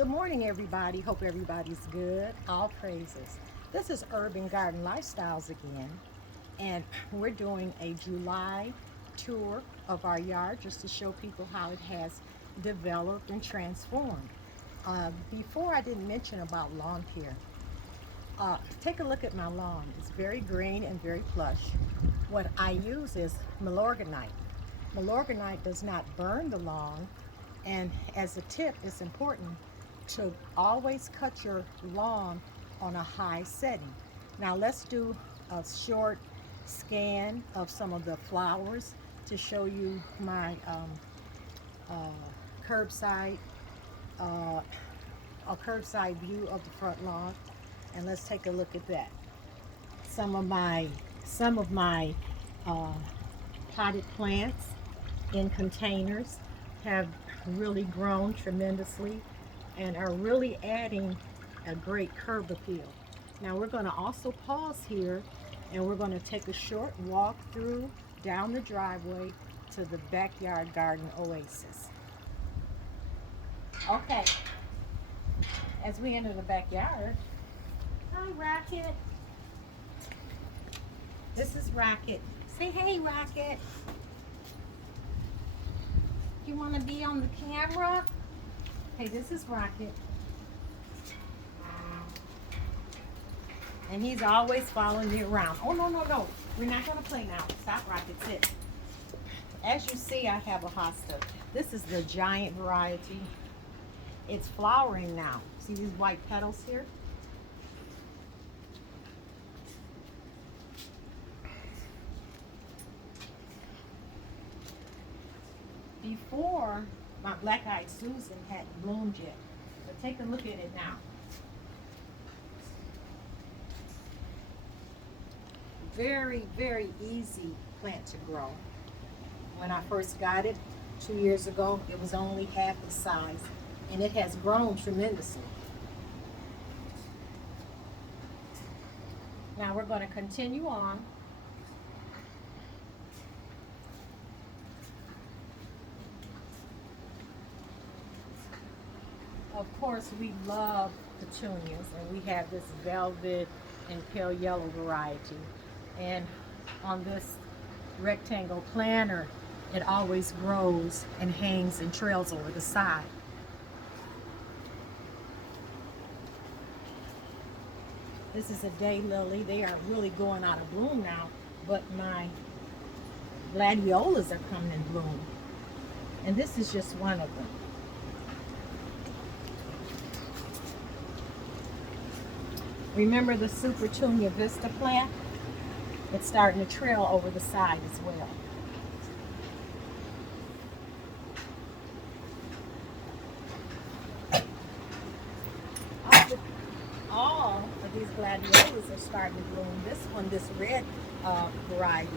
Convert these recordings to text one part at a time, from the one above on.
Good morning, everybody. Hope everybody's good. All praises. This is Urban Garden Lifestyles again, and we're doing a July tour of our yard just to show people how it has developed and transformed. Before I didn't mention about lawn care. Take a look at my lawn. It's very green and very plush. What I use is Milorganite. Milorganite does not burn the lawn, and as a tip, it's important to always cut your lawn on a high setting. Now let's do a short scan of some of the flowers to show you my curbside, uh, a curbside view of the front lawn, and let's take a look at that. Some of my some of my uh, potted plants in containers have really grown tremendously and are really adding a great curb appeal. Now we're going to also pause here and we're going to take a short walk through down the driveway to the backyard garden oasis. Okay, as we enter the backyard, hi Rocket. This is Rocket. Say hey Rocket. You want to be on the camera? Hey, this is Rocket. And he's always following me around. Oh, no, no, no. We're not going to play now. Stop, Rocket. Sit. As you see, I have a hosta. This is the giant variety. It's flowering now. See these white petals here? Before, my black-eyed Susan hadn't bloomed yet. But take a look at it now. Very, very easy plant to grow. When I first got it 2 years ago, it was only half the size, and it has grown tremendously. Now we're going to continue on. Of course, we love petunias, and we have this velvet and pale yellow variety. And on this rectangle planter, it always grows and hangs and trails over the side. This is a daylily. They are really going out of bloom now, but my gladiolas are coming in bloom. And this is just one of them. Remember the Supertunia Vista plant? It's starting to trail over the side as well. All of these gladiolas are starting to bloom. This one, this red variety,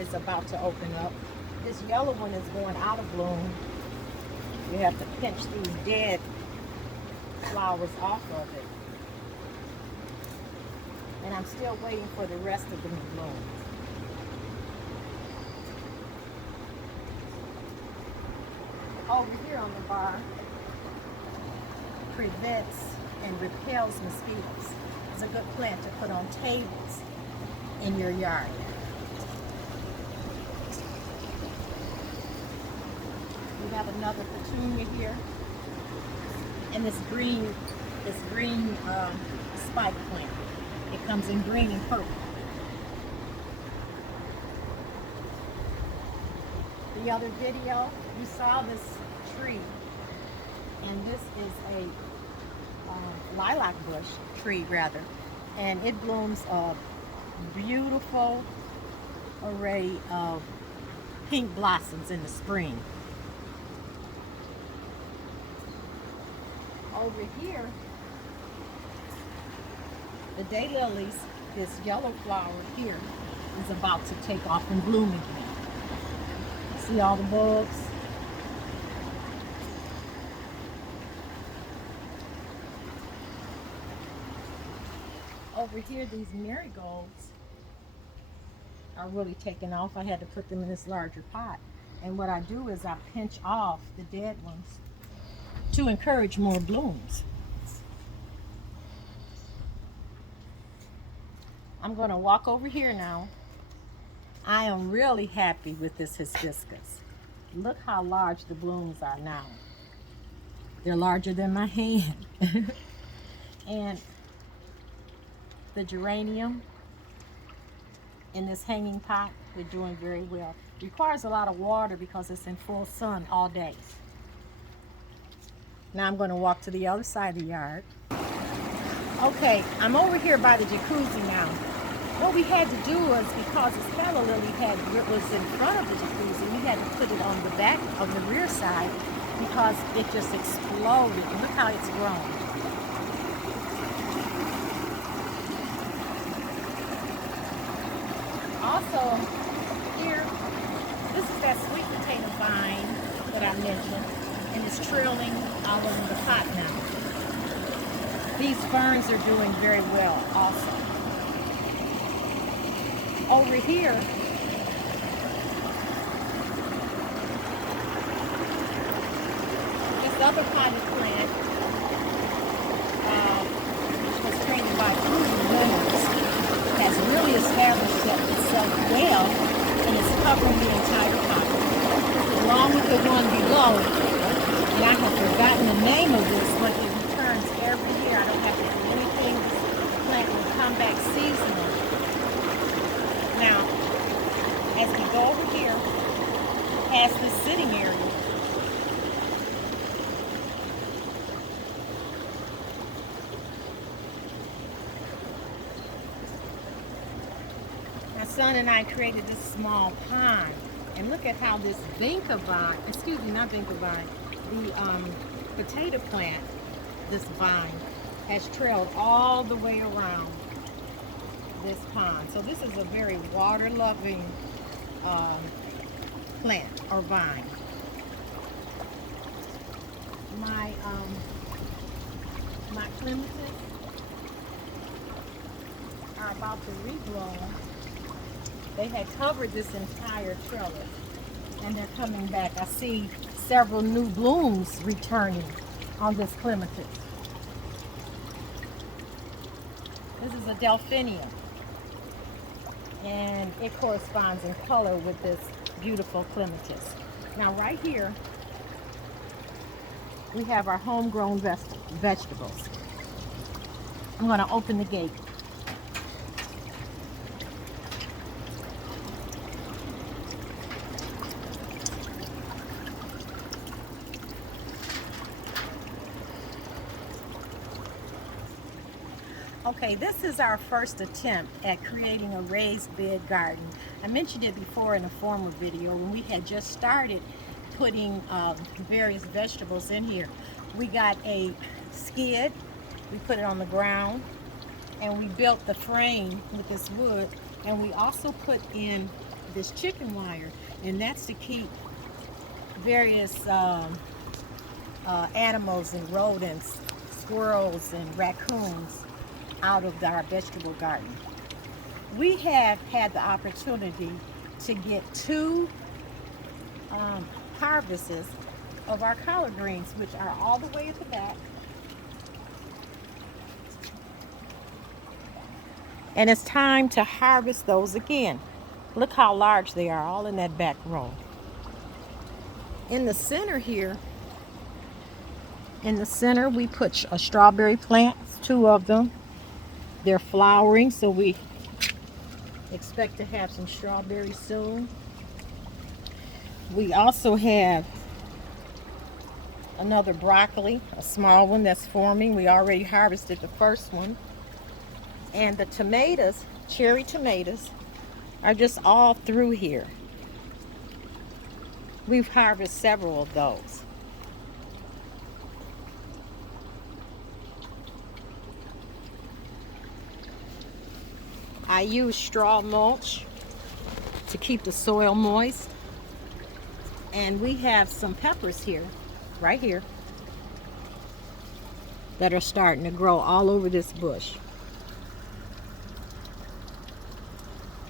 is about to open up. This yellow one is going out of bloom. You have to pinch these dead flowers off of it. And I'm still waiting for the rest of them to bloom. Over here on the bar, prevents and repels mosquitoes. It's a good plant to put on tables in your yard. We have another petunia here, and this green spike plant. It comes in green and purple. The other video, you saw this tree, and this is a lilac bush tree rather, and it blooms a beautiful array of pink blossoms in the spring. Over here, the daylilies, this yellow flower here, is about to take off and bloom again. See all the bulbs? Over here, these marigolds are really taking off. I had to put them in this larger pot. And what I do is I pinch off the dead ones to encourage more blooms. I'm going to walk over here now. I am really happy with this hibiscus. Look how large the blooms are now. They're larger than my hand. And the geranium in this hanging pot, they're doing very well. Requires a lot of water because it's in full sun all day. Now I'm going to walk to the other side of the yard. Okay, I'm over here by the jacuzzi now. What we had to do was, because the speller lily was in front of the jacuzzi, we had to put it on the back of the rear side because it just exploded. Look how it's grown. Also, here, this is that sweet potato vine that I mentioned, and it's trailing all over the pot now. These ferns are doing very well also. Over here, this other potted plant, which was trained by Fruit Winners, has really established itself well and is covering the entire pot. Along with the one below, and I have forgotten the name of this, but it returns every year. I don't have to do anything. This plant will come back seasonally. Now, as we go over here, past this sitting area, my son and I created this small pond. And look at how this vinca vine, excuse me, not vinca vine, the potato plant, this vine, has trailed all the way around this pond. So this is a very water-loving plant or vine. My clematis are about to rebloom. They had covered this entire trellis, and they're coming back. I see several new blooms returning on this clematis. This is a delphinium, and it corresponds in color with this beautiful clematis. Now right here, we have our homegrown vegetables. I'm going to open the gate. Okay, this is our first attempt at creating a raised bed garden. I mentioned it before in a former video when we had just started putting various vegetables in here. We got a skid, we put it on the ground, and we built the frame with this wood, and we also put in this chicken wire, and that's to keep various animals and rodents, squirrels and raccoons out of our vegetable garden. We have had the opportunity to get 2 harvests of our collard greens, which are all the way at the back. And it's time to harvest those again. Look how large they are, all in that back row. In the center here, in the center, we put a strawberry plant, 2 of them. They're flowering, so we expect to have some strawberries soon. We also have another broccoli, a small one that's forming. We already harvested the first one. And the tomatoes, cherry tomatoes, are just all through here. We've harvested several of those. I use straw mulch to keep the soil moist. And we have some peppers here, right here, that are starting to grow all over this bush.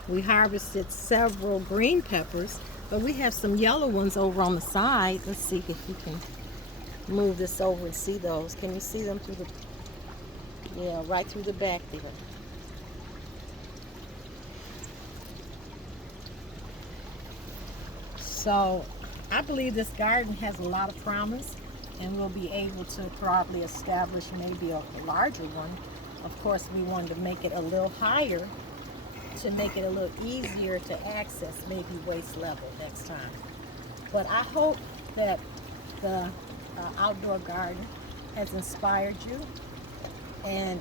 We harvested several green peppers, but we have some yellow ones over on the side. Let's see if you can move this over and see those. Can you see them through the, yeah, right through the back there. So I believe this garden has a lot of promise, and we'll be able to probably establish maybe a larger one. Of course, we wanted to make it a little higher to make it a little easier to access, maybe waist level next time. But I hope that the outdoor garden has inspired you and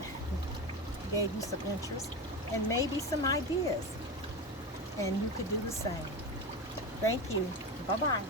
gave you some interest and maybe some ideas, and you could do the same. Thank you. Bye-bye.